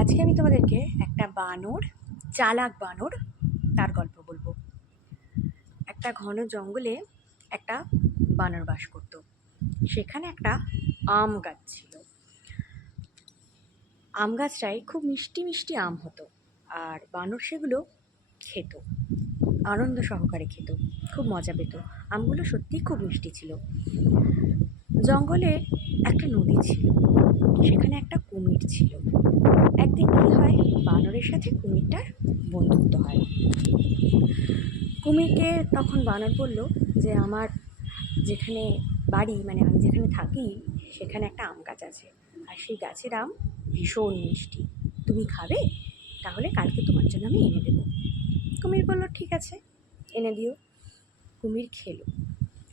আজকে আমি তোমাদেরকে একটা বানর, চালাক বানর তার গল্প বলবো। একটা ঘন জঙ্গলে একটা বানর বাস করত। সেখানে একটা আম গাছ ছিল। আম গাছটায় খুব মিষ্টি মিষ্টি আম হতো, আর বানর সেগুলো খেত, আনন্দ সহকারে খেত, খুব মজা পেত। আমগুলো সত্যিই খুব মিষ্টি ছিল। জঙ্গলে একটা নদী ছিল, সেখানে একটা কুমির ছিল। একদিন কি হয়, বানরের সাথে কুমিরটার বন্ধুত্ব হয়। কুমিরকে তখন বানর বলল যে আমার যেখানে বাড়ি, মানে আমি যেখানে থাকি, সেখানে একটা আম গাছ আছে, আর সেই গাছের আম ভীষণ মিষ্টি। তুমি খাবে? তাহলে কালকে তোমার জন্য আমি এনে দেবো। কুমির বলল ঠিক আছে, এনে দিও। কুমির খেলো।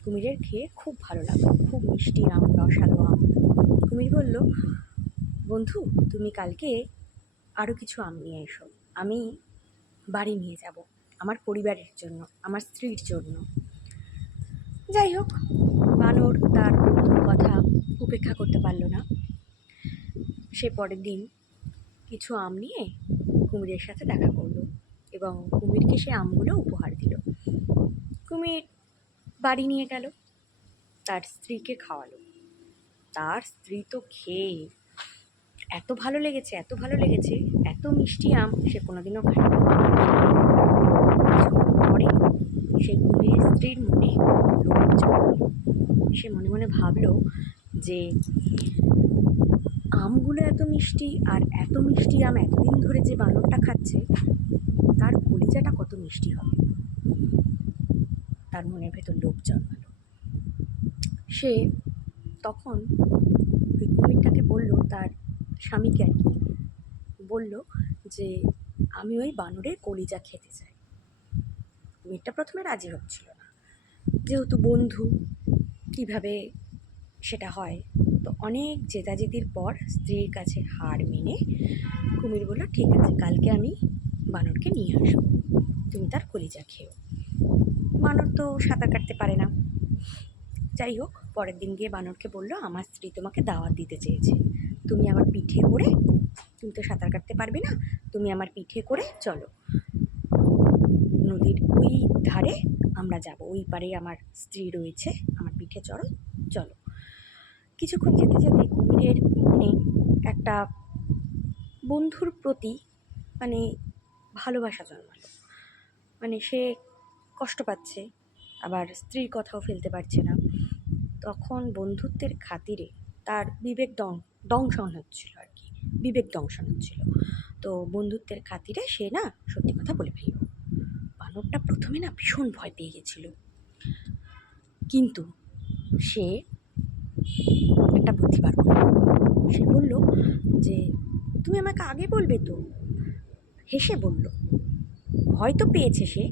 কুমিরের খেয়ে খুব ভালো লাগলো, খুব মিষ্টি আম, রসালো আম। কুমির বলল, বন্ধু তুমি কালকে আরও কিছু আম নিয়ে এসো, আমি বাড়ি নিয়ে যাব আমার পরিবারের জন্য, আমার স্ত্রীর জন্য। যাই হোক, বানর তার বন্ধুর কথা উপেক্ষা করতে পারল না। সে পরের দিন কিছু আম নিয়ে কুমিরের সাথে দেখা করলো এবং কুমিরকে সে আমগুলো উপহার দিল। কুমির বাড়ি নিয়ে গেল, তার স্ত্রীকে খাওয়ালো। তার স্ত্রী তো খেয়ে এত ভালো লেগেছে, এত ভালো লেগেছে, এত মিষ্টি আম সে কোনোদিনও খায়নি। পরে সেই কুমিরের স্ত্রীর মনে লোভ জন্মালো। সে মনে মনে ভাবলো যে আমগুলো এত মিষ্টি, আর এত মিষ্টি আম এতদিন ধরে যে বানরটা খাচ্ছে, তার কলিজাটা কত মিষ্টি হবে। তার মনের ভেতর লোভ জন্মালো। সে তখন ওই কুমিরটাকে বলল, তার স্বামীকে আর কি বলল যে আমি ওই বানরের কলিজা খেতে চাই। কুমিরটা প্রথমে রাজি হচ্ছিল না, যেহেতু বন্ধু, কিভাবে সেটা হয়। তো অনেক জেদাজেদির পর স্ত্রীর কাছে হার মেনে কুমির বলল ঠিক আছে, কালকে আমি বানরকে নিয়ে আসবো, তুমি তার কলিজা খেও। বানর তো সাঁতার কাটতে পারে না। যাই হোক, পরের দিন গিয়ে বানরকে বলল, আমার স্ত্রী তোমাকে দাওয়াত দিতে চেয়েছে, তুমি আমার পিঠে করে, তুমি তো সাঁতার কাটতে পারবে না, তুমি আমার পিঠে করে চলো, নদীর ওই ধারে আমরা যাব, ওই পারে আমার স্ত্রী রয়েছে, আমার পিঠে চড়ো, চলো। কিছুক্ষণ যেতে যেতে কুমিরের মনে একটা বন্ধুর প্রতি মানে ভালোবাসা জন্মালো। মানে সে কষ্ট পাচ্ছে, আবার স্ত্রীর কথাও ফেলতে পারছে না। তখন বন্ধুত্বের খাতিরে তার বিবেক দংশন হচ্ছিল আর কি, বিবেক দংশন হচ্ছিল। তো বন্ধুত্বের খাতিরে সে না সত্যি কথা বলে ফেলল। বানরটা প্রথমে না ভীষণ ভয় পেয়ে গেছিল, কিন্তু সে একটা বুদ্ধি বার করল। সে বলল যে তুমি আমাকে আগে বলবে তো। হেসে বলল, ভয় তো পেয়েছে সে,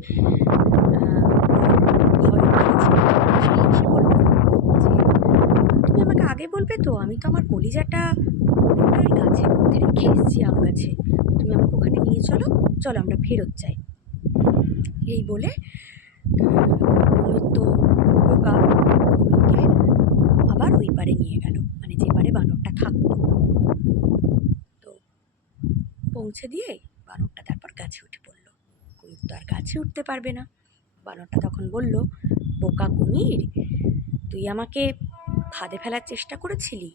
ভয় পেয়েছে, সে হেসে বলল যে তুমি আমাকে আগে বলবে তো, আমি তো আমার কলিজাটা ওই গাছের মধ্যে রেখে এসেছি, আম গাছে, তুমি আমাকে ওখানে নিয়ে চলো, চলো আমরা ফেরত যাই। এই বলে কুমির তো বোকা, কুমিরকে আবার ওই পারে নিয়ে গেল, মানে যে পারে বানরটা থাকতো। তো পৌঁছে দিয়ে বানরটা তারপর গাছে উঠে পড়ল। কুমির তো আর গাছে উঠতে পারবে না। বানরটা তখন বলল, বোকা কুমির, তুই আমাকে ফাঁদে ফেলার চেষ্টা করেছিলি।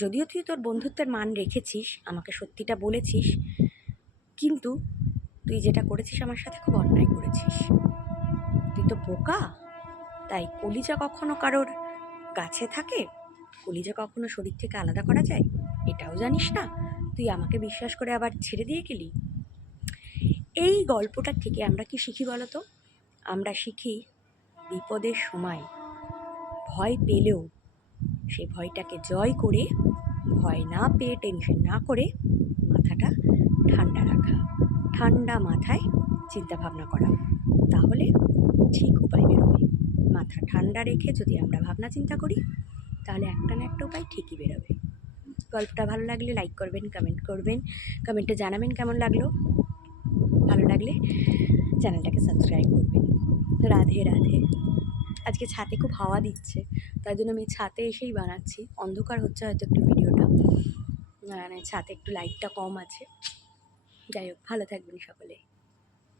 যদিও তুই তোর বন্ধুত্বের মান রেখেছিস, আমাকে সত্যিটা বলেছিস, কিন্তু তুই যেটা করেছিস আমার সাথে খুব অন্যায় করেছিস। তুই তো বোকা, তাই কলিজা কখনো কারোর গাছে থাকে, কলিজা কখনো শরীর থেকে আলাদা করা যায় এটাও জানিস না, তুই আমাকে বিশ্বাস করে আবার ছেড়ে দিয়ে গেলি। এই গল্পটার থেকে আমরা কি শিখি বলো তো? আমরা শিখি বিপদের সময় ভয় পেলেও সেই ভয়টাকে জয় করে, ভয় না পেয়ে, টেনশন না করে মাথাটা ঠান্ডা রাখা, ঠান্ডা মাথায় চিন্তা ভাবনা করা, তাহলে ঠিক উপায় বেরোবে। মাথা ঠান্ডা রেখে যদি আমরা ভাবনা চিন্তা করি, তাহলে একটা না একটা উপায় ঠিকই বেরোবে। গল্পটা ভালো লাগলে লাইক করবেন, কমেন্ট করবেন, কমেন্টে জানাবেন কেমন লাগলো। ভালো লাগলে চ্যানেলটাকে সাবস্ক্রাইব করবেন। রাধে রাধে। আজকে ছাদে খুব হাওয়া দিচ্ছে, তাই জন্য আমি ছাদে এসেই বানাচ্ছি। অন্ধকার হচ্ছে হয়তো একটু ভিডিওটা। মানে ছাদে একটু লাইটটা কম আছে। যাই হোক, ভালো থাকবেন সকলে।